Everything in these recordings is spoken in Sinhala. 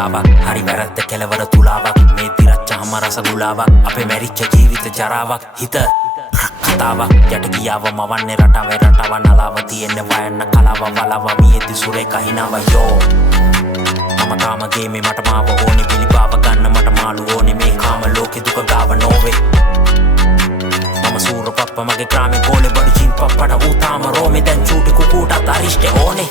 මුලාවක් හරි වැරද්ද කෙලවර තුලාවක් මේ දිරච්චාම රස ගුලාවක් අපේ මැරිච්ච ජීවිත ජරාවක් හිත කතාවක් යට ගියාව මවන්නේ රටාවේ රටාව නලාව තියෙන්නේ වයන්න කලාව වලව මියති සුරේ කහිනාව යෝ මම තාම ගේමේ මට මාව ඕනේ පිළිපාව ගන්න මට මාළු ඕනේ මේ කාම ලෝකේ දුක ගාව නොවේ මම සූර පප්ප මගේ ග්‍රාමේ ගෝලේ බඩු චින් පප්පට ඌතාම රෝමේ දැන් චූටි කුකුටත් අරිෂ්ටේ ඕනේ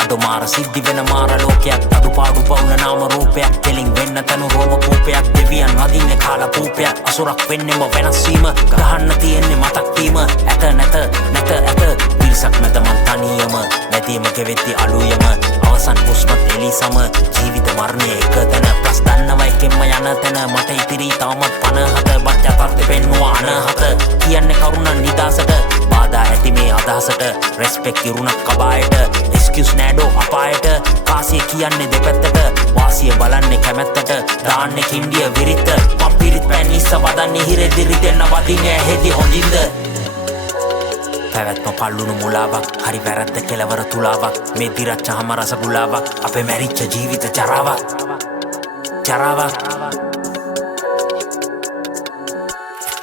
අඩු මාර සිද්ධි වෙන මාර ලෝකයක් අඩු පාඩු බවුන නාම රූපයක් කෙලින් වෙන්න තනු රෝම කූපයක් දෙවියන් වදින්නේ කාලා පූපයක් අසුරක් වෙන්නෙම වෙනස් වීම ගහන්න තියෙන්නේ මතක් වීම ඇත නැත ඇත පිරිසක් මැද මං තනියම නැතිම කෙවෙද්දි අලුයම අවසන් පුස්මත් එලිසම ජීවිත මරණය එක තැන ප්ලස් දන්නව එකෙන්ම යන තැන මට ඉතිරි තාමත් 50 බත් යථාර්ථෙ පෙන්නුවා අනහත කියන්නේ කරුණ නිදාසට බාධා ඇති මේ අදහසට රෙස්පෙක්ට් ඉරුණක් කබායට එක්ස්කියුස් නෑඩෝ අපායට කාසිය කියන්නේ දෙපැත්තට වාසිය බලන්නේ කැමැත්තට දාන්නේ කින්ඩිය විරිත මම පිරිත් පෑන් ඉස්ස වදන්නේ හිරෙදි රිදෙන්න වදින්නේ ඇහෙදි හොඳින්ද පැවැත්ම පල්ලුණු මුලාවක් හරි වැරද්ද කෙලවර තුලාවක් මේ දිරච්චාම රස ගුලාවක් අපේ මැරිච්ච ජීවිත ජරාවක්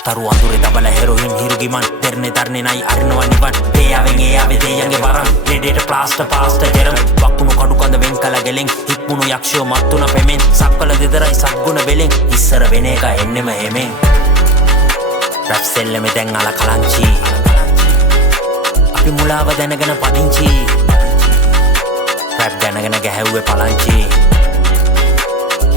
තරු අඳුරේ දබල හෙරොයින් හිරුගිමන් දෙරනේ දරනේ නයි අරිනවා නිවන් පේයාවෙන් එයාවේ දෙයන්ගේ වරන් ලෙඩේට ප්ලාස්ටර් ජෙරම් වක්කුණු කඩු කඳ වෙන් කළ ගෙලෙන් හික්මුණු යක්ෂයෝ මත්තුන පෙමෙන් සක්වල දෙදරයි සක්ගුණ වෙලෙන් ඉස්සර වෙන එක එන්නෙම හෙමෙන් රැප් සෙල්ලමේ දැන් අල කලංචි අපි මුලාව දැනගෙන පදිංචි රැප් දැනගෙන ගැහැව්වේ පලංචි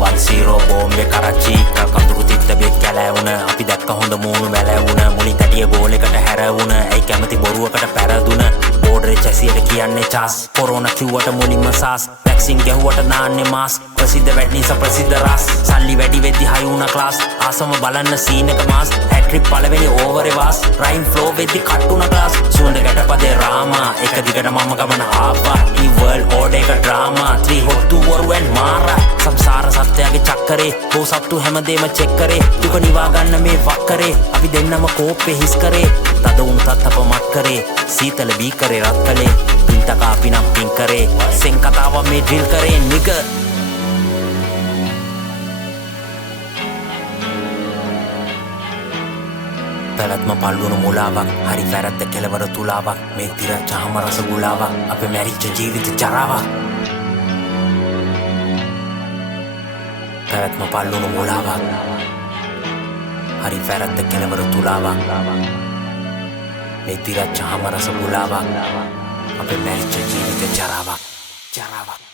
1-0 බෝම්බේ කරච්චි කඳුරු තිත්ත බෙක් කැලෑවුන අපි දැක්ක හොඳ මූණු බැලෑවුන මුලින් තැටිය ගෝලෙකට හැරවුන ඇයි කැමති බොරුවකට පැරදුන බෝඩරේ චැසියට කියන්නේ චාස් කොරෝනා කිව්වට මුලින්ම සාස් වැක්සින් ගැහුවට නාන්නේ මාස් ප්‍රසිද්ධ වැඩිස ප්‍රසිද්ධ රාස් සල්ලි වැඩි වෙද්දි හයි වුණ ක්ලාස් ආසම බලන්න සීන් එක මාස් හැට්‍රික් පළවෙනි ඕවරේ වාස් රයිම් ෆ්ලෝ වෙද්දි කට්ටුන ක්ලාස් සුවඳ ගැටපදේ රාමා එක දිගට මම ගමන ආවා ඊ වර්ල්ඩ් ඕඩර් එක ඩ්‍රාමා 3 hot 2 වරුවෙන් මාරා සංසාර සත්‍යයේ චක්කරේ බෝසත්තු හැමදේම චෙක් කරේ දුක නිවා ගන්න මේ වක්කරේ අපි දෙන්නම කෝප්පේ හිස් කරේ තද වුණු තත් අප මත් කරේ සීතල බීකරේ රත් කලේ පින්තක අපි නම් පින් කරේ සෙන් කතාව මේ ඩ්‍රිල් කරේ නිග පැවැත්ම පල්ලුණු මුලාවක් හරි වැරද්ද කෙලවර තුලාවක් මේ දිරච්චාම රස ගුලාවක් අපේ මැරිච්ච ජීවිත ජරාවක් පැවැත්ම පල්ලුණු මුලාවක් හරි වැරද්ද කෙලවර තුලාවක් මේ දිරච්චාම රස ගුලාවක් අපේ මැරිච්ච ජීවිත ජරාවක්